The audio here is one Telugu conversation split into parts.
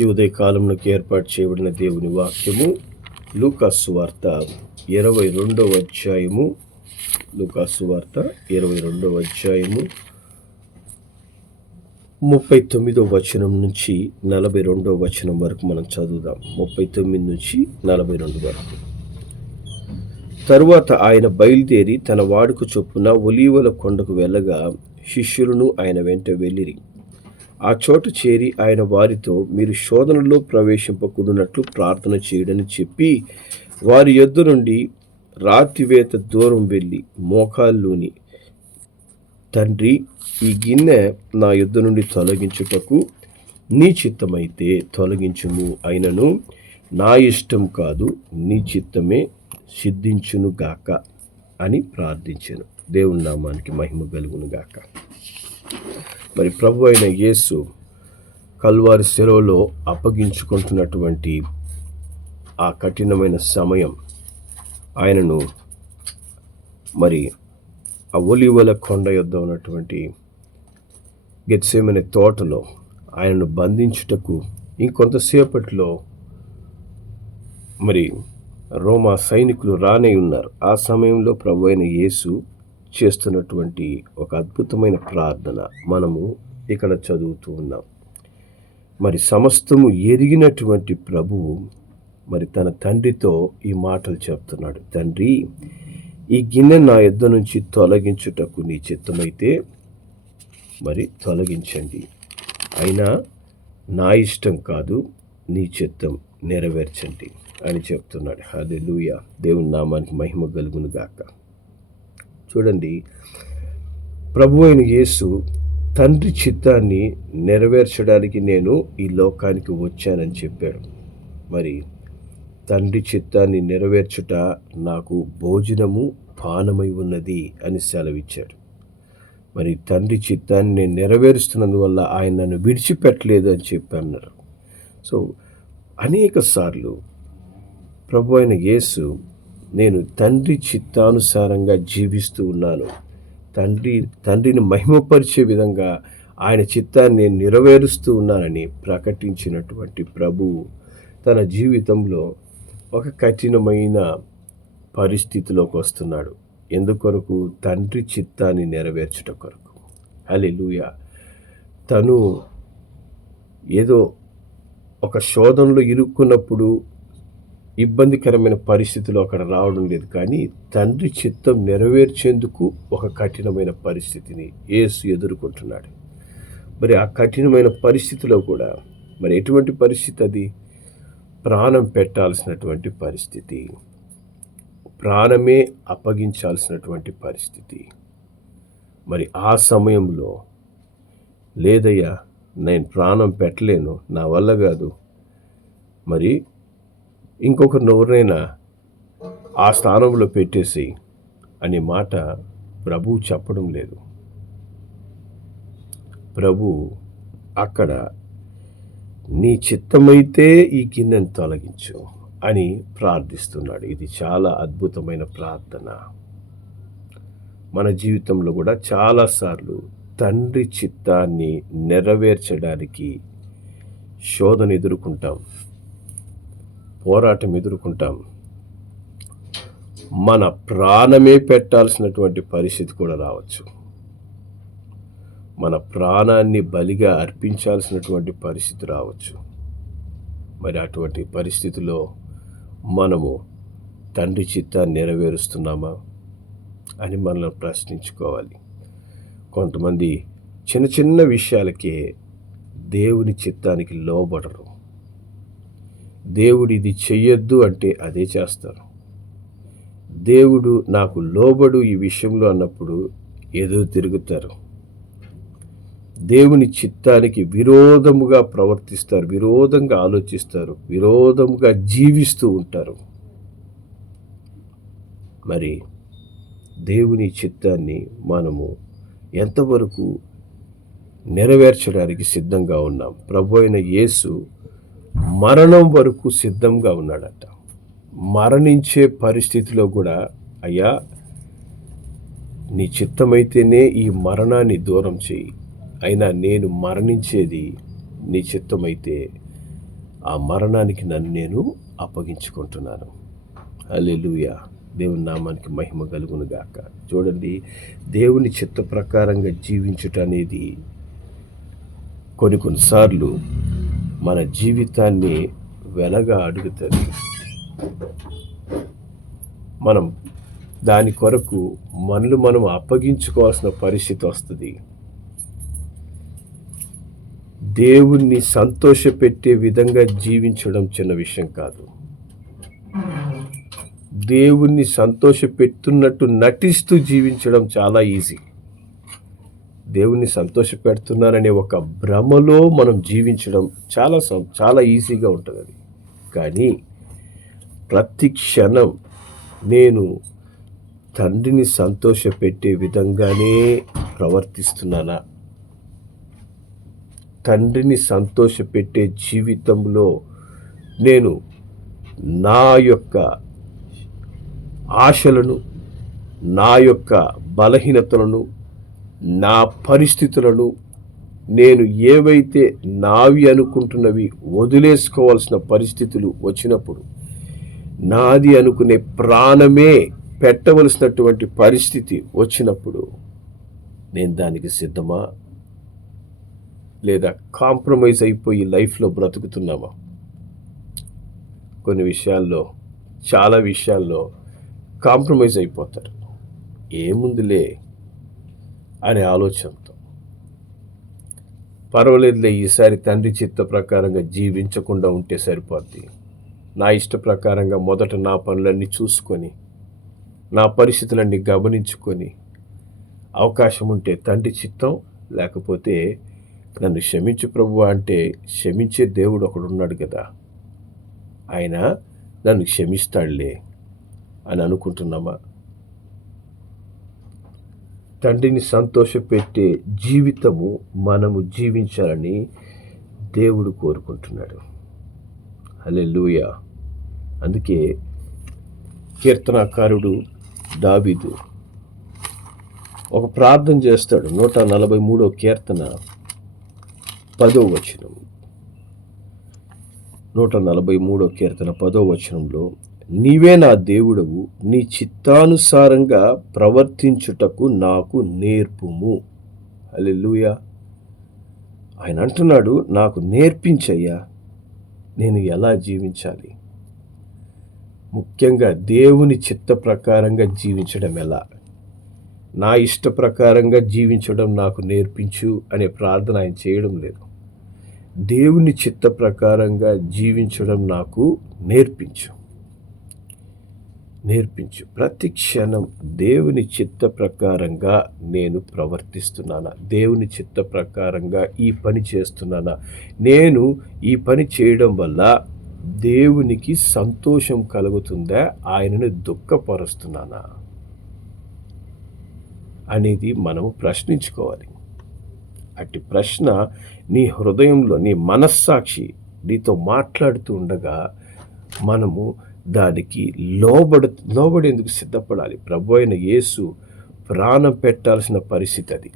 ఈ ఉదయకాలంలోకి ఏర్పాటు చేయబడిన దేవుని వాక్యము లూకా సువార్త 22వ అధ్యాయము. లూకా సువార్త 22వ అధ్యాయము 39వ వచనం నుంచి 42వ వచనం వరకు మనం చదువుదాం. 39 నుంచి 42 వరకు. తరువాత ఆయన బయలుదేరి తన వాడుక చొప్పున ఒలీవల కొండకు వెళ్ళగా శిష్యులను ఆయన వెంట వెళ్ళిరి. ఆ చోట చేరి ఆయన వారితో, మీరు శోధనలో ప్రవేశింపకూడనట్లు ప్రార్థన చేయడని చెప్పి వారి యొద్ద నుండి రాతివేత దూరం వెళ్ళి మోకాళ్ళూని, తండ్రి, ఈ గిన్నె నా యొద్ద నుండి తొలగించుటకు నీ చిత్తమైతే తొలగించుము, అయినను నా ఇష్టం కాదు, నీ చిత్తమే సిద్ధించును గాక అని ప్రార్థించాను. దేవుని నామానికి మహిమ కలుగును గాక. మరి ప్రభు అయిన యేసు కల్వారి శిలువలో అప్పగించుకుంటున్నటువంటి ఆ కఠినమైన సమయం, ఆయనను మరి ఆ ఒలీవల కొండ యొద్ద ఉన్నటువంటి గెత్సేమనే తోటలో ఆయనను బంధించుటకు ఇంకొంతసేపట్లో మరి రోమా సైనికులు రానే ఉన్నారు. ఆ సమయంలో ప్రభు అయిన యేసు చేస్తున్నటువంటి ఒక అద్భుతమైన ప్రార్థన మనము ఇక్కడ చదువుతూ ఉన్నాం. మరి సమస్తము ఎరిగినటువంటి ప్రభువు మరి తన తండ్రితో ఈ మాటలు చెప్తున్నాడు. తండ్రి, ఈ గిన్నె నా యొద్ద నుంచి తొలగించుటకు నీ చిత్తమైతే మరి తొలగించండి, అయినా నా ఇష్టం కాదు, నీ చిత్తం నెరవేర్చండి అని చెప్తున్నాడు. హల్లెలూయా. దేవుని నామానికి మహిమ కలుగును గాక. చూడండి, ప్రభు అయిన యేసు తండ్రి చిత్తాన్ని నెరవేర్చడానికి నేను ఈ లోకానికి వచ్చానని చెప్పాడు. మరి తండ్రి చిత్తాన్ని నెరవేర్చుట నాకు భోజనము పానమై ఉన్నది అని సెలవిచ్చాడు. మరి తండ్రి చిత్తాన్ని నేను నెరవేరుస్తున్నందువల్ల ఆయన నన్ను విడిచిపెట్టలేదు అని చెప్పి అన్నారు. సో అనేక సార్లు ప్రభు అయిన యేసు, నేను తండ్రి చిత్తానుసారంగా జీవిస్తూ ఉన్నాను, తండ్రిని మహిమపరిచే విధంగా ఆయన చిత్తాన్ని నేను నెరవేరుస్తూ ఉన్నానని ప్రకటించినటువంటి ప్రభువు తన జీవితంలో ఒక కఠినమైన పరిస్థితిలోకి వస్తున్నాడు. ఎందుకొరకు? తండ్రి చిత్తాన్ని నెరవేర్చుట కొరకు. హల్లెలూయా. తను ఏదో ఒక శోధనలో ఇరుక్కున్నప్పుడు ఇబ్బందికరమైన పరిస్థితిలో అక్కడ రావడం లేదు, కానీ తండ్రి చిత్తం నెరవేర్చేందుకు ఒక కఠినమైన పరిస్థితిని యేసు ఎదుర్కొంటున్నాడు. మరి ఆ కఠినమైన పరిస్థితిలో కూడా మరి ఎటువంటి పరిస్థితి అది? ప్రాణం పెట్టాల్సినటువంటి పరిస్థితి, ప్రాణమే అప్పగించాల్సినటువంటి పరిస్థితి. మరి ఆ సమయంలో, లేదయ్యా, నేను ప్రాణం పెట్టలేను, నా వల్ల కాదు, మరి ఇంకొకరిని ఎవరినైనా ఆ స్థానంలో పెట్టేసి అనే మాట ప్రభువు చెప్పడం లేదు. ప్రభు అక్కడ నీ చిత్తమైతే ఈ గిన్నెను తొలగించు అని ప్రార్థిస్తున్నాడు. ఇది చాలా అద్భుతమైన ప్రార్థన. మన జీవితంలో కూడా చాలాసార్లు తండ్రి చిత్తాన్ని నెరవేర్చడానికి శోధన ఎదుర్కొంటాం, పోరాటం ఎదుర్కొంటాం. మన ప్రాణమే పెట్టాల్సినటువంటి పరిస్థితి కూడా రావచ్చు. మన ప్రాణాన్ని బలిగా అర్పించాల్సినటువంటి పరిస్థితి రావచ్చు. మరి అటువంటి పరిస్థితిలో మనము తండ్రి చిత్తాన్ని నెరవేరుస్తున్నామా అని మనల్ని ప్రశ్నించుకోవాలి. కొంతమంది చిన్న చిన్న విషయాలకే దేవుని చిత్తానికి లోబడరు. దేవుడు ఇది చెయ్యొద్దు అంటే అదే చేస్తారు. దేవుడు నాకు లోబడు ఈ విషయంలో అన్నప్పుడు ఎదురు తిరుగుతారు. దేవుని చిత్తానికి విరోధముగా ప్రవర్తిస్తారు, విరోధంగా ఆలోచిస్తారు, విరోధముగా జీవిస్తూ ఉంటారు. మరి దేవుని చిత్తాన్ని మనము ఎంతవరకు నెరవేర్చడానికి సిద్ధంగా ఉన్నాం? ప్రభు అయిన యేసు మరణం వరకు సిద్ధంగా ఉన్నాడట. మరణించే పరిస్థితిలో కూడా, అయ్యా, నీ చిత్తమైతేనే ఈ మరణాన్ని దూరం చేయి, అయినా నేను మరణించేది నీ చిత్తమైతే ఆ మరణానికి నన్ను నేను అప్పగించుకుంటున్నాను. హల్లెలూయా. దేవుని నామానికి మహిమ కలుగును గాక. చూడండి, దేవుని చిత్త ప్రకారంగా జీవించుట అనేది కొన్నిసార్లు మన జీవితాన్ని వెలగా అడుగుతుంది. మనం దాని కొరకు మనల్ని మనం అప్పగించుకోవాల్సిన పరిస్థితి వస్తుంది. దేవుణ్ణి సంతోషపెట్టే విధంగా జీవించడం చిన్న విషయం కాదు. దేవుణ్ణి సంతోషపెడుతున్నట్టు నటిస్తూ జీవించడం చాలా ఈజీ. దేవుణ్ణి సంతోషపెడుతున్నారనే ఒక భ్రమలో మనం జీవించడం చాలా ఈజీగా ఉంటుంది. అది కానీ ప్రతి క్షణం నేను తండ్రిని సంతోషపెట్టే విధంగానే ప్రవర్తిస్తున్నానా? తండ్రిని సంతోషపెట్టే జీవితంలో నేను నా యొక్క ఆశలను, నా యొక్క బలహీనతలను, నా పరిస్థితులను, నేను ఏవైతే నావి అనుకుంటున్నవి వదిలేసుకోవాల్సిన పరిస్థితులు వచ్చినప్పుడు, నాది అనుకునే ప్రాణమే పెట్టవలసినటువంటి పరిస్థితి వచ్చినప్పుడు నేను దానికి సిద్ధమా? లేదా కాంప్రమైజ్ అయిపోయి లైఫ్లో బ్రతుకుతున్నామా? కొన్ని విషయాల్లో, చాలా విషయాల్లో కాంప్రమైజ్ అయిపోతారు. ఏముందిలే అనే ఆలోచనతో, పర్వాలేదులే ఈసారి తండ్రి చిత్త ప్రకారంగా జీవించకుండా ఉంటే సరిపోద్ది, నా ఇష్ట ప్రకారంగా మొదట నా పనులన్నీ చూసుకొని, నా పరిస్థితులన్నీ గమనించుకొని, అవకాశం ఉంటే తండ్రి చిత్తం, లేకపోతే నన్ను క్షమించు ప్రభువా అంటే క్షమించే దేవుడు ఒకడున్నాడు కదా, ఆయన నన్ను క్షమిస్తాడులే అని అనుకుంటున్నామా? తండ్రిని సంతోషపెట్టే జీవితము మనము జీవించాలని దేవుడు కోరుకుంటున్నాడు. హల్లెలూయా. అందుకే కీర్తనాకారుడు దావీదు ఒక ప్రార్థన చేస్తాడు. 143వ కీర్తన 10వ వచనం. 143వ కీర్తన 10వ వచనంలో, నీవే నా దేవుడవు, నీ చిత్తానుసారంగా ప్రవర్తించుటకు నాకు నేర్పుము. హల్లెలూయా. ఆయన అంటున్నాడు, నాకు నేర్పించయ్యా నేను ఎలా జీవించాలి. ముఖ్యంగా దేవుని చిత్త ప్రకారంగా జీవించడం ఎలా, నా ఇష్ట ప్రకారంగా జీవించడం నాకు నేర్పించు అనే ప్రార్థన ఆయన చేయడం లేదు. దేవుని చిత్త ప్రకారంగా జీవించడం నాకు నేర్పించు. ప్రతి క్షణం దేవుని చిత్త ప్రకారంగా నేను ప్రవర్తిస్తున్నానా? దేవుని చిత్త ప్రకారంగా ఈ పని చేస్తున్నానా? నేను ఈ పని చేయడం వల్ల దేవునికి సంతోషం కలుగుతుందా, ఆయనను దుఃఖపరుస్తున్నానా అనేది మనము ప్రశ్నించుకోవాలి. అట్టి ప్రశ్న నీ హృదయంలో, నీ మనస్సాక్షి నీతో మాట్లాడుతూ ఉండగా మనము దానికి లోబడేందుకు సిద్ధపడాలి. ప్రభు అయిన యేసు ప్రాణం పెట్టాల్సిన పరిస్థితి అది.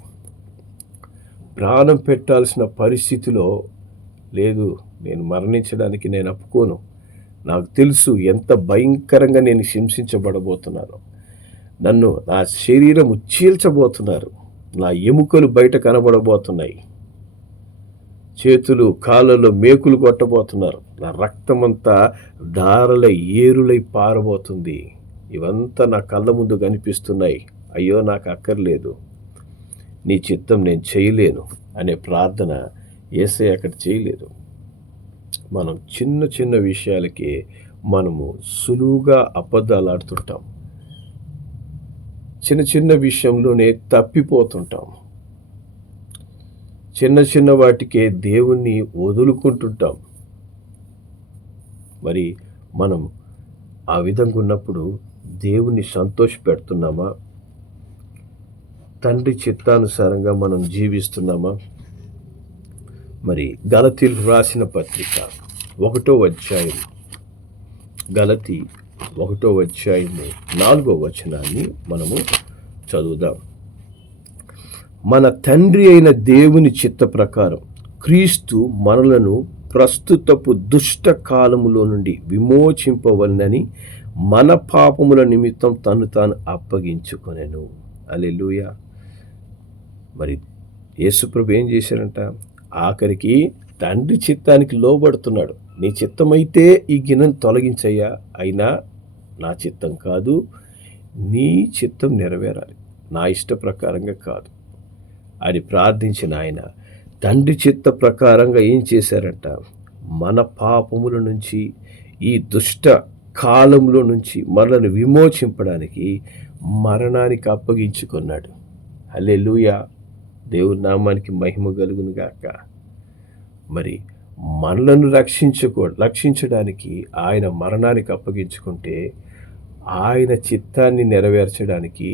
ప్రాణం పెట్టాల్సిన పరిస్థితిలో లేదు, నేను మరణించడానికి నేను ఒప్పుకోను, నాకు తెలుసు ఎంత భయంకరంగా నేను హింసించబడబోతున్నాను, నన్ను నా శరీరము చీల్చబోతున్నారు, నా ఎముకలు బయట కనబడబోతున్నాయి, చేతులు కాళ్ళలో మేకులు కొట్టబోతున్నారు, నా రక్తమంతా ధారలై ఏరులై పారబోతుంది, ఇవంతా నా కళ్ళ ముందు కనిపిస్తున్నాయి, అయ్యో నాకు అక్కర్లేదు, నీ చిత్తం నేను చేయలేను అనే ప్రార్థన యేసయ్య అక్కడ చేయలేదు. మనం చిన్న చిన్న విషయాలకి మనము సులువుగా అబద్ధాలు ఆడుతుంటాం. చిన్న చిన్న విషయంలోనే తప్పిపోతుంటాం. చిన్న చిన్న వాటికే దేవుణ్ణి వదులుకుంటుంటాం. మరి మనం ఆ విధంగా ఉన్నప్పుడు దేవుణ్ణి సంతోషపెడుతున్నామా? తండ్రి చిత్తానుసారంగా మనం జీవిస్తున్నామా? మరి గలతీయులకు రాసిన పత్రిక 1వ అధ్యాయం, గలతీ 1వ అధ్యాయము 4వ వచనాన్ని మనము చదువుదాం. మన తండ్రి అయిన దేవుని చిత్త ప్రకారం క్రీస్తు మనలను ప్రస్తుతపు దుష్ట కాలములో నుండి విమోచింపవలనని మన పాపముల నిమిత్తం తను తాను అప్పగించుకొనెను. హల్లెలూయా. మరి యేసుప్రభు ఏం చేశారంట? ఆఖరికి తండ్రి చిత్తానికి లోబడుతున్నాడు. నీ చిత్తమైతే ఈ గిన్నెను తొలగించయ్యా, అయినా నా చిత్తం కాదు, నీ చిత్తం నెరవేరాలి, నా ఇష్ట ప్రకారంగా కాదు అని ప్రార్థించిన ఆయన తండ్రి చిత్త ప్రకారంగా ఏం చేశారంట? మన పాపముల నుంచి, ఈ దుష్ట కాలంలో నుంచి మనల్ని విమోచింపడానికి మరణానికి అప్పగించుకున్నాడు. హల్లెలూయా. దేవుని నామానికి మహిమ కలుగును గాక. మరి మనలను రక్షించడానికి ఆయన మరణానికి అప్పగించుకుంటే ఆయన చిత్తాన్ని నెరవేర్చడానికి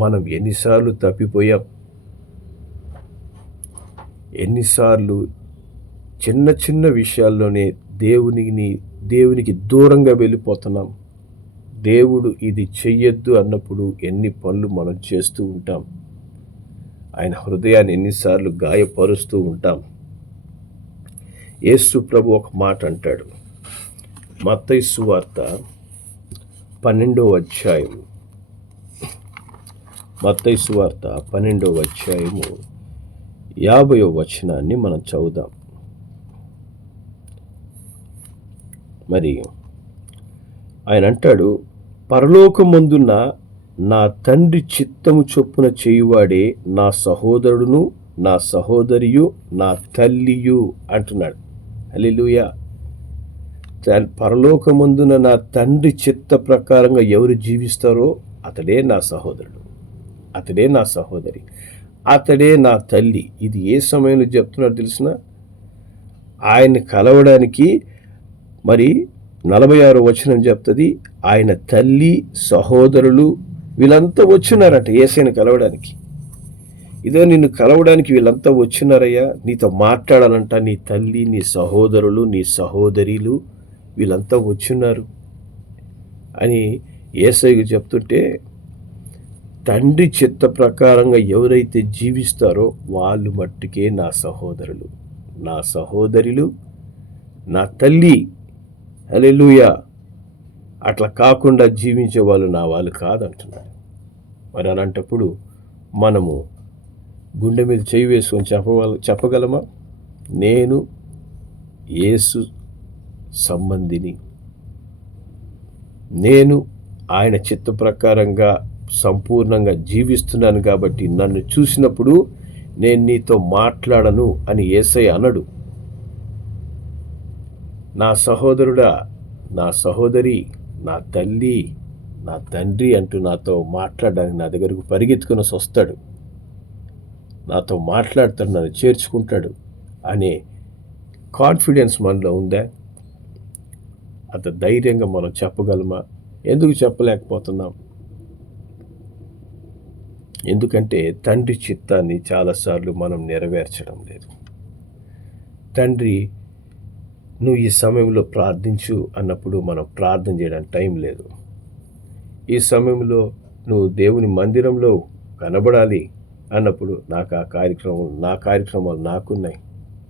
మనం ఎన్నిసార్లు తప్పిపోయాం, ఎన్నిసార్లు చిన్న చిన్న విషయాల్లోనే దేవునికి దూరంగా వెళ్ళిపోతున్నాం. దేవుడు ఇది చెయ్యొద్దు అన్నప్పుడు ఎన్ని పనులు మనం చేస్తూ ఉంటాం. ఆయన హృదయాన్ని ఎన్నిసార్లు గాయపరుస్తూ ఉంటాం. యేసు ప్రభు ఒక మాట అంటాడు. మత్తయి సువార్త 12వ అధ్యాయము, మత్తయి సువార్త 12వ అధ్యాయము 50వ వచనాన్ని మనం చదువుదాం. మరి ఆయన అంటాడు, పరలోకమందున్న నా తండ్రి చిత్తము చొప్పున చేయువాడే నా సహోదరుడును, నా సహోదరియు, నా తల్లియు అంటున్నాడు. హల్లెలూయా. పరలోకమందున నా తండ్రి చిత్త ప్రకారంగా ఎవరు జీవిస్తారో అతడే నా సహోదరుడు, అతడే నా సహోదరి, అతడే నా తల్లి. ఇది ఏ సమయంలో చెప్తున్నాడు తెలిసిన? ఆయన్ని కలవడానికి మరి 46వ వచనం చెప్తుంది, ఆయన తల్లి, సహోదరులు వీళ్ళంతా వచ్చినారట యేసయ్యను కలవడానికి. ఇదో నిన్ను కలవడానికి వీళ్ళంతా వచ్చినారయ్యా, నీతో మాట్లాడాలంట. నీ తల్లి, నీ సహోదరులు, నీ సహోదరులు వీళ్ళంతా వచ్చున్నారు అని యేసయ్యకు చెప్తుంటే, తండ్రి చిత్త ప్రకారంగా ఎవరైతే జీవిస్తారో వాళ్ళు మట్టుకే నా సహోదరులు, నా సహోదరులు, నా తల్లి. హల్లెలూయా. అట్లా కాకుండా జీవించే వాళ్ళు నా వాళ్ళు కాదంటున్నారు. మరి అలాంటప్పుడు మనము గుండె మీద చేయి వేసుకొని చెప్పగలమా? నేను యేసు సంబంధిని, నేను ఆయన చిత్త ప్రకారంగా సంపూర్ణంగా జీవిస్తున్నాను కాబట్టి నన్ను చూసినప్పుడు నేను నీతో మాట్లాడను అని యేసయ్య అనడు. నా సహోదరుడా, నా సహోదరి, నా తల్లి, నా తండ్రి అంటూ నాతో మాట్లాడడానికి నా దగ్గరకు పరిగెత్తుకుని వస్తాడు, నాతో మాట్లాడతాడు, నన్ను చేర్చుకుంటాడు అనే కాన్ఫిడెన్స్ మనలో ఉందా? అంత ధైర్యంగా మనం చెప్పగలమా? ఎందుకు చెప్పలేకపోతున్నాం? ఎందుకంటే తండ్రి చిత్తాన్ని చాలాసార్లు మనం నెరవేర్చడం లేదు. తండ్రి నువ్వు ఈ సమయంలో ప్రార్థించు అన్నప్పుడు మనం ప్రార్థన చేయడానికి టైం లేదు. ఈ సమయంలో నువ్వు దేవుని మందిరంలో కనబడాలి అన్నప్పుడు నా కార్యక్రమాలు నాకున్నాయి,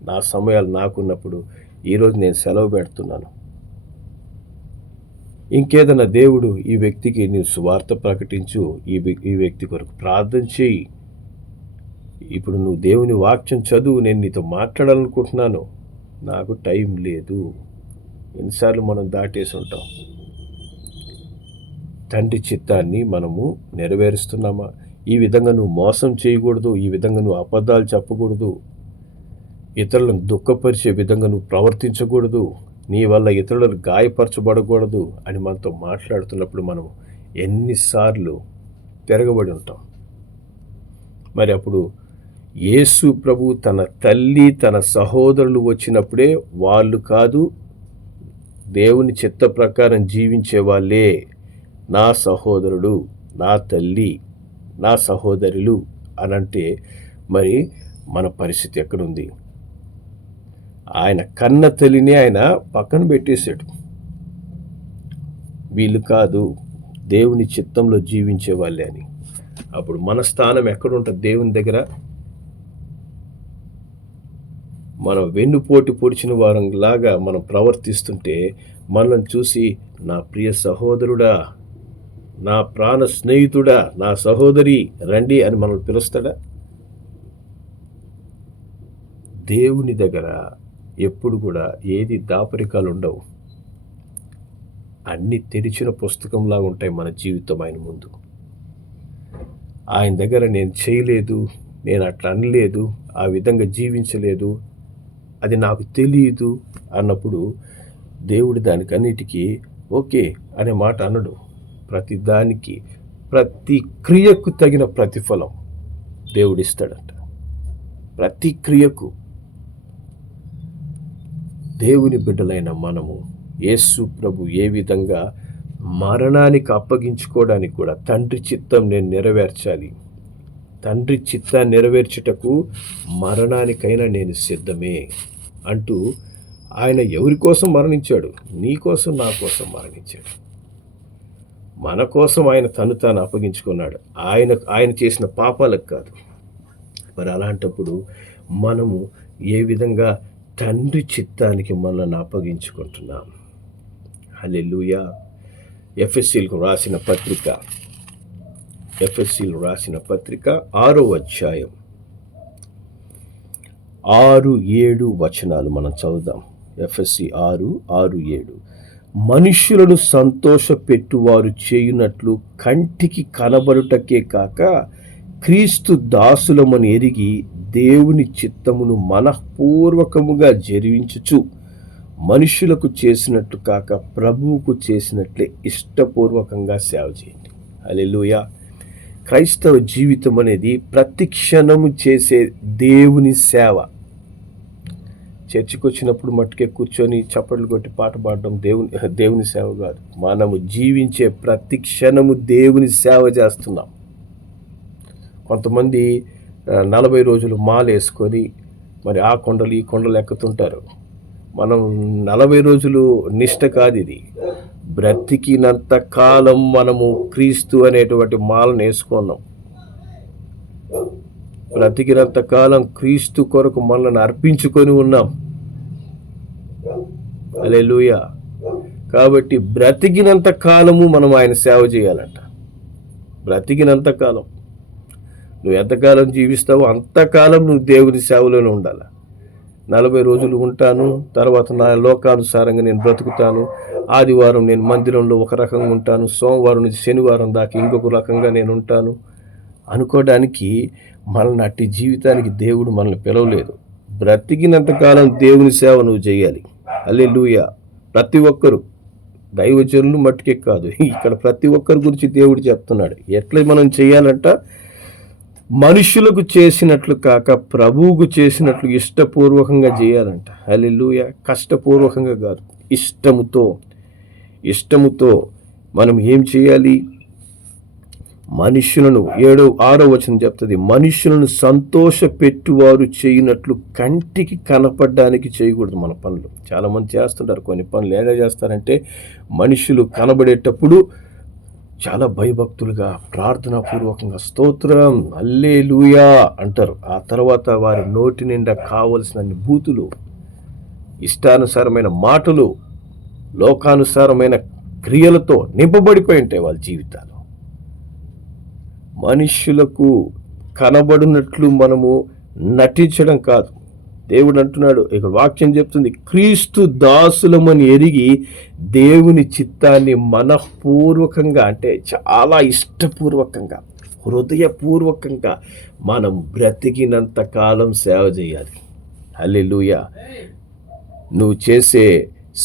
నా సమయాలు నాకున్నప్పుడు ఈరోజు నేను సెలవు పెడుతున్నాను. ఇంకేదైనా దేవుడు ఈ వ్యక్తికి నీవు సువార్త ప్రకటించు, ఈ వ్యక్తి కొరకు ప్రార్థన చేయి, ఇప్పుడు నువ్వు దేవుని వాక్యం చదువు, నేను నీతో మాట్లాడాలనుకుంటున్నాను, నాకు టైం లేదు. ఎన్నిసార్లు మనం దాటేసి ఉంటాం? తండ్రి చిత్తాన్ని మనము నెరవేరుస్తున్నామా? ఈ విధంగా నువ్వు మోసం చేయకూడదు, ఈ విధంగా నువ్వు అబద్ధాలు చెప్పకూడదు, ఇతరులను దుఃఖపరిచే విధంగా నువ్వు ప్రవర్తించకూడదు, నీ వల్ల ఇతరులను గాయపరచబడకూడదు అని మనతో మాట్లాడుతున్నప్పుడు మనం ఎన్నిసార్లు తిరగబడి ఉంటాం? మరి అప్పుడు యేసు ప్రభు తన తల్లి, తన సహోదరులు వచ్చినప్పుడే వాళ్ళు కాదు, దేవుని చిత్త ప్రకారం జీవించే వాళ్ళే నా సహోదరుడు, నా తల్లి, నా సహోదరులు అనంటే మరి మన పరిస్థితి ఎక్కడుంది? ఆయన కన్న తల్లిని ఆయన పక్కన పెట్టేశాడు. వీళ్ళు కాదు, దేవుని చిత్తంలో జీవించే వాళ్ళే అని. అప్పుడు మన స్థానం ఎక్కడుంటుంది దేవుని దగ్గర? మనం వెన్నుపోటు పొడిచిన వారంలాగా మనం ప్రవర్తిస్తుంటే మనల్ని చూసి నా ప్రియ సహోదరుడా, నా ప్రాణ స్నేహితుడా, నా సహోదరి రండి అని మనల్ని పిలుస్తాడా? దేవుని దగ్గర ఎప్పుడు కూడా ఏది దాపరికాలు ఉండవు. అన్నీ తెరిచిన పుస్తకంలాగా ఉంటాయి మన జీవితం ఆయన ముందు. ఆయన దగ్గర నేను చేయలేదు, నేను అట్లా అనలేదు, ఆ విధంగా జీవించలేదు, అది నాకు తెలియదు అన్నప్పుడు దేవుడు దానికన్నిటికీ ఓకే అనే మాట అనడు. ప్రతి దానికి, ప్రతి క్రియకు తగిన ప్రతిఫలం దేవుడిస్తాడంట. ప్రతి క్రియకు. దేవుని బిడ్డలైన మనము యేసు ప్రభు ఏ విధంగా మరణానికి అప్పగించుకోవడానికి కూడా తండ్రి చిత్తం నేను నెరవేర్చాలి, తండ్రి చిత్తాన్ని నెరవేర్చుటకు మరణానికైనా నేను సిద్ధమే అంటూ ఆయన ఎవరి కోసం మరణించాడు? నీ కోసం, నా కోసం మరణించాడు. మన కోసం ఆయన తను తాను అప్పగించుకున్నాడు. ఆయన చేసిన పాపాలకు కాదు. మరి అలాంటప్పుడు మనము ఏ విధంగా తండ్రి చిత్తానికి మనల్ని అప్పగించుకుంటున్నాం? హల్లెలూయా. ఎఫెసీలకు రాసిన పత్రిక 6వ అధ్యాయం 6-7 వచనాలు మనం చదువుదాం. ఎఫెసీ 6:6-7. మనుష్యులను సంతోషపెట్టువారు చేయునట్లు కంటికి కనబడుటకే కాక క్రీస్తు దాసులమని ఎరిగి దేవుని చిత్తమును మనఃపూర్వకముగా జరిగించుచు మనుషులకు చేసినట్లు కాక ప్రభువుకు చేసినట్లే ఇష్టపూర్వకంగా సేవ చేయండి. హల్లెలూయా. క్రైస్తవ జీవితం అనేది ప్రతి క్షణము చేసే దేవుని సేవ. చర్చికి వచ్చినప్పుడు మట్టుకే కూర్చొని చప్పట్లు కొట్టి పాట పాడడం దేవుని సేవ కాదు. మనము జీవించే ప్రతి క్షణము దేవుని సేవ చేస్తున్నాం. కొంతమంది 40 రోజులు మాలేసుకొని మరి ఆ కొండలు ఈ కొండలు ఎక్కుతుంటారు. మనం 40 రోజులు నిష్ట కాదు ఇది. బ్రతికినంత కాలం మనము క్రీస్తు అనేటువంటి మాలను వేసుకున్నాం. బ్రతికినంత కాలం క్రీస్తు కొరకు మనల్ని అర్పించుకొని ఉన్నాం. హల్లెలూయా. కాబట్టి బ్రతికినంత కాలము మనం ఆయన సేవ చేయాలంట. బ్రతికినంత కాలం నువ్వు ఎంతకాలం జీవిస్తావో అంతకాలం నువ్వు దేవుని సేవలోనే ఉండాలి. 40 రోజులు ఉంటాను, తర్వాత నా లోకానుసారంగా నేను బ్రతుకుతాను, ఆదివారం నేను మందిరంలో ఒక రకంగా ఉంటాను, సోమవారం నుంచి శనివారం దాకా ఇంకొక రకంగా నేను ఉంటాను అనుకోవడానికి మనల్ని అట్టి జీవితానికి దేవుడు మనల్ని పిలవలేదు. బ్రతికినంతకాలం దేవుని సేవ నువ్వు చేయాలి. హల్లెలూయా. ప్రతి ఒక్కరు, దైవజనులు మట్టుకే కాదు, ఇక్కడ ప్రతి ఒక్కరి గురించి దేవుడు చెప్తున్నాడు. ఎట్లా మనం చేయాలంట? మనుషులకు చేసినట్లు కాక ప్రభువుకు చేసినట్లు ఇష్టపూర్వకంగా చేయాలంట. హల్లెలూయా. కష్టపూర్వకంగా కాదు, ఇష్టముతో మనం ఏం చేయాలి? మనుషులను 6వ వచనం చెప్తుంది, మనుషులను సంతోషపెట్టువారు చేయనట్లు కంటికి కనపడడానికి చేయకూడదు మన పనులు. చాలామంది చేస్తుంటారు కొన్ని పనులు. ఎలా చేస్తారంటే మనుషులు కనబడేటప్పుడు చాలా భయభక్తులుగా ప్రార్థనాపూర్వకంగా స్తోత్రం హల్లెలూయా అంటారు. ఆ తర్వాత వారి నోటి నిండా కావలసిన బూతులు, ఇష్టానుసారమైన మాటలు, లోకానుసారమైన క్రియలతో నింపబడిపోయి ఉంటాయి వాళ్ళ జీవితాలు. మనుష్యులకు కనబడినట్లు మనము నటించడం కాదు. దేవుడు అంటున్నాడు, ఇక్కడ వాక్యం చెప్తుంది, క్రీస్తు దాసులమని ఎరిగి దేవుని చిత్తాన్ని మనఃపూర్వకంగా, అంటే చాలా ఇష్టపూర్వకంగా, హృదయపూర్వకంగా మనం బ్రతికినంత కాలం సేవ చేయాలి. హల్లెలూయా. నువ్వు చేసే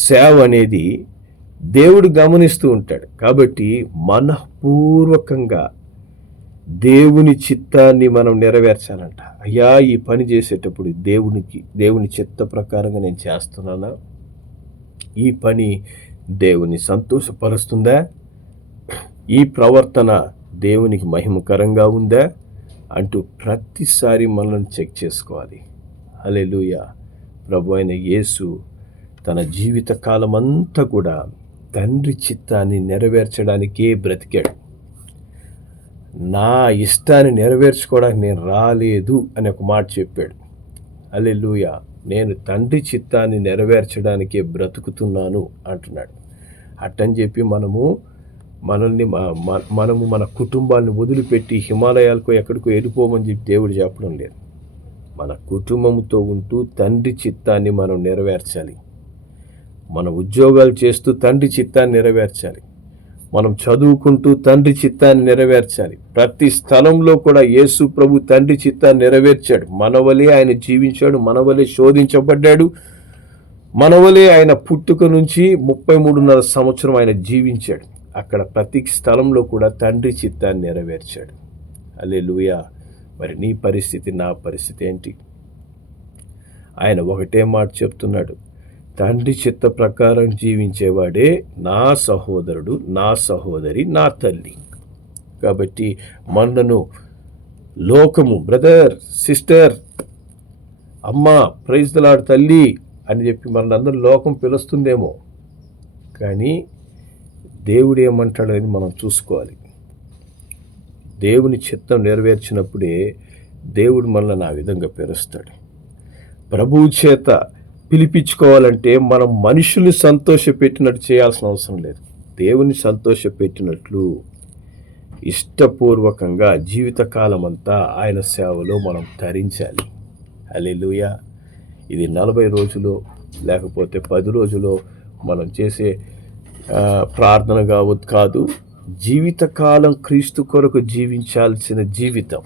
సేవ అనేది దేవుడు గమనిస్తూ ఉంటాడు. కాబట్టి మనఃపూర్వకంగా దేవుని చిత్తాన్ని మనం నెరవేర్చాలంట. అయ్యా, ఈ పని చేసేటప్పుడు దేవుని చిత్త ప్రకారంగా నేను చేస్తున్నానా? ఈ పని దేవుని సంతోషపరుస్తుందా? ఈ ప్రవర్తన దేవునికి మహిమకరంగా ఉందా అంటూ ప్రతిసారి మనల్ని చెక్ చేసుకోవాలి. హల్లెలూయా. ప్రభు అయిన యేసు తన జీవిత కాలమంతా కూడా తండ్రి చిత్తాన్ని నెరవేర్చడానికే బ్రతికాడు. నా ఇష్టాన్ని నెరవేర్చుకోవడానికి నేను రాలేదు అని ఒక మాట చెప్పాడు. హల్లెలూయా. నేను తండ్రి చిత్తాన్ని నెరవేర్చడానికే బ్రతుకుతున్నాను అంటున్నాడు. అట్టని చెప్పి మనము మన కుటుంబాన్ని వదిలిపెట్టి హిమాలయాలకు ఎక్కడికో వెళ్ళిపోమని చెప్పి దేవుడు చెప్పడం లేదు. మన కుటుంబంతో ఉంటూ తండ్రి చిత్తాన్ని మనం నెరవేర్చాలి. మన ఉద్యోగాలు చేస్తూ తండ్రి చిత్తాన్ని నెరవేర్చాలి. మనం చదువుకుంటూ తండ్రి చిత్తాన్ని నెరవేర్చాలి. ప్రతి స్థలంలో కూడా యేసు ప్రభు తండ్రి చిత్తాన్ని నెరవేర్చాడు. మనవలే ఆయన జీవించాడు, మనవలే శోధించబడ్డాడు, మనవలే ఆయన పుట్టుక నుంచి 33.5 సంవత్సరం ఆయన జీవించాడు. అక్కడ ప్రతి స్థలంలో కూడా తండ్రి చిత్తాన్ని నెరవేర్చాడు. హల్లెలూయా. మరి నీ పరిస్థితి, నా పరిస్థితి ఏంటి? ఆయన ఒకటే మాట చెప్తున్నాడు, తండ్రి చిత్త ప్రకారం జీవించేవాడే నా సహోదరుడు, నా సహోదరి, నా తల్లి. కాబట్టి మనను లోకము బ్రదర్, సిస్టర్, అమ్మ, ప్రైజ్ ది లార్డ్, తల్లి అని చెప్పి మనందరూ లోకం పిలుస్తుందేమో, కానీ దేవుడు ఏమంటాడని మనం చూసుకోవాలి. దేవుని చిత్తం నెరవేర్చినప్పుడే దేవుడు మనల్ని ఆ విధంగా పిలుస్తాడు. ప్రభువు చేత పిలిపించుకోవాలంటే మనం మనుషుల్ని సంతోషపెట్టినట్టు చేయాల్సిన అవసరం లేదు. దేవుని సంతోషపెట్టినట్లు ఇష్టపూర్వకంగా జీవితకాలం అంతా ఆయన సేవలో మనం తరించాలి. హల్లెలూయా. ఇది 40 రోజులు లేకపోతే 10 రోజులు మనం చేసే ప్రార్థన కాదు. జీవితకాలం క్రీస్తు కొరకు జీవించాల్సిన జీవితం.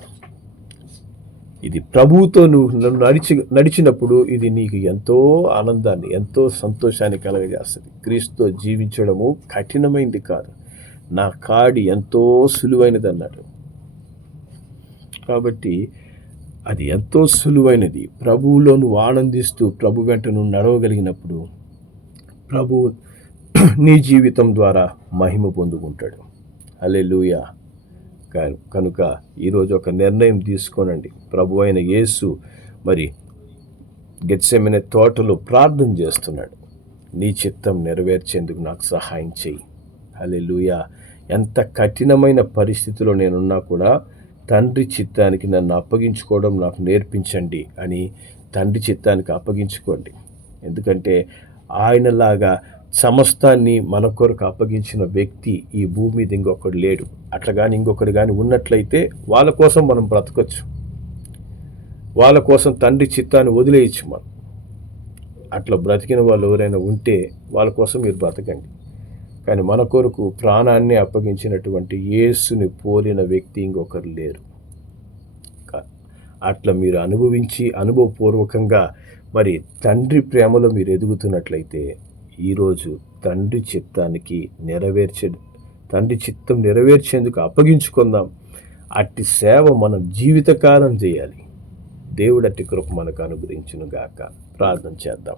ఇది ప్రభువుతో నువ్వు నడిచినప్పుడు ఇది నీకు ఎంతో ఆనందాన్ని, ఎంతో సంతోషాన్ని కలగజేస్తుంది. క్రీస్తుతో జీవించడము కఠినమైనది కాదు, నా కాడి ఎంతో సులువైనది అన్నాడు. కాబట్టి అది ఎంతో సులువైనది. ప్రభువులో నువ్వు ఆనందిస్తూ ప్రభు వెంట నువ్వు నడవగలిగినప్పుడు ప్రభు నీ జీవితం ద్వారా మహిమ పొందుకుంటాడు. హల్లెలూయా. కనుక ఈరోజు ఒక నిర్ణయం తీసుకోనండి. ప్రభు అయిన యేసు మరి గెత్సెమనే తోటలో ప్రార్థన చేస్తున్నాడు, నీ చిత్తం నెరవేర్చేందుకు నాకు సహాయం చెయ్యి. హల్లెలూయా. ఎంత కఠినమైన పరిస్థితిలో నేనున్నా కూడా తండ్రి చిత్తానికి నన్ను అప్పగించుకోవడం నాకు నేర్పించండి అని తండ్రి చిత్తానికి అప్పగించుకోండి. ఎందుకంటే ఆయనలాగా సమస్తాన్ని మన కొరకు అప్పగించిన వ్యక్తి ఈ భూమి మీద ఇంకొకడు లేడు. అట్లా కానీ ఇంకొకరు కానీ ఉన్నట్లయితే వాళ్ళ కోసం మనం బ్రతకొచ్చు, వాళ్ళ కోసం తండ్రి చిత్తాన్ని వదిలేయచ్చు మనం. అట్లా బ్రతికిన వాళ్ళు ఎవరైనా ఉంటే వాళ్ళ కోసం మీరు బ్రతకండి. కానీ మన కొరకు ప్రాణాన్ని అప్పగించినటువంటి యేసుని పోలిన వ్యక్తి ఇంకొకరు లేరు. అట్లా మీరు అనుభవపూర్వకంగా మరి తండ్రి ప్రేమలో మీరు ఎదుగుతున్నట్లయితే ఈరోజు తండ్రి చిత్తం నెరవేర్చేందుకు అప్పగించుకుందాం. అట్టి సేవ మనం జీవితకాలం చేయాలి. దేవుడు అట్టి కృప మనకు అనుగ్రహించును గాక. ప్రార్థన చేద్దాం.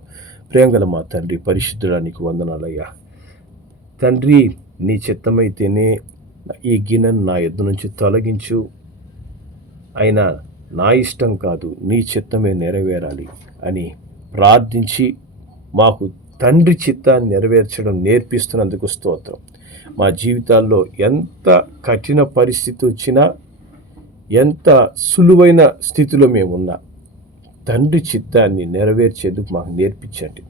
ప్రేమగల మా తండ్రి, పరిశుద్ధుడానికి వందనాలయ్యా. తండ్రి, నీ చిత్తమైతేనే ఈ గిన్నెను నా యొద్ద నుంచి తొలగించు. అయినా నా ఇష్టం కాదు, నీ చిత్తమే నెరవేరాలి అని ప్రార్థించి మాకు తండ్రి చిత్తాన్ని నెరవేర్చడం నేర్పిస్తున్నందుకు స్తోత్రం. మా జీవితాల్లో ఎంత కఠిన పరిస్థితి వచ్చినా, ఎంత సులువైన స్థితిలో మేమున్నా తండ్రి చిత్తాన్ని నెరవేర్చేందుకు మాకు నేర్పించండి.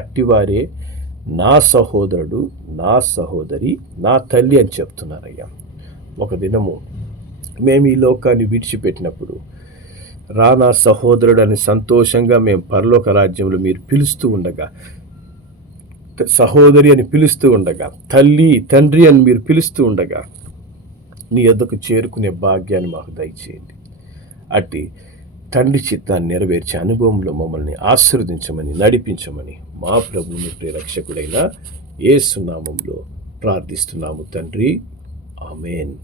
అట్టివారే నా సహోదరుడు, నా సహోదరి, నా తల్లి అని చెప్తున్నారయ్యా. ఒక దినము మేము ఈ లోకాన్ని విడిచిపెట్టినప్పుడు రానా సహోదరుడు అని సంతోషంగా మేము పరలోక రాజ్యంలో మీరు పిలుస్తూ ఉండగా, సహోదరి అని పిలుస్తూ ఉండగా, తల్లి తండ్రి అని మీరు పిలుస్తూ ఉండగా నీ యొద్దకు చేరుకునే భాగ్యాన్ని మాకు దయచేయండి. అట్టి తండ్రి చిత్తాన్ని నెరవేర్చే అనుభవంలో మమ్మల్ని ఆశీర్వదించమని, నడిపించమని మా ప్రభువుని ప్రియరక్షకుడైన యేసు నామములో ప్రార్థిస్తున్నాము తండ్రి. ఆమేన్.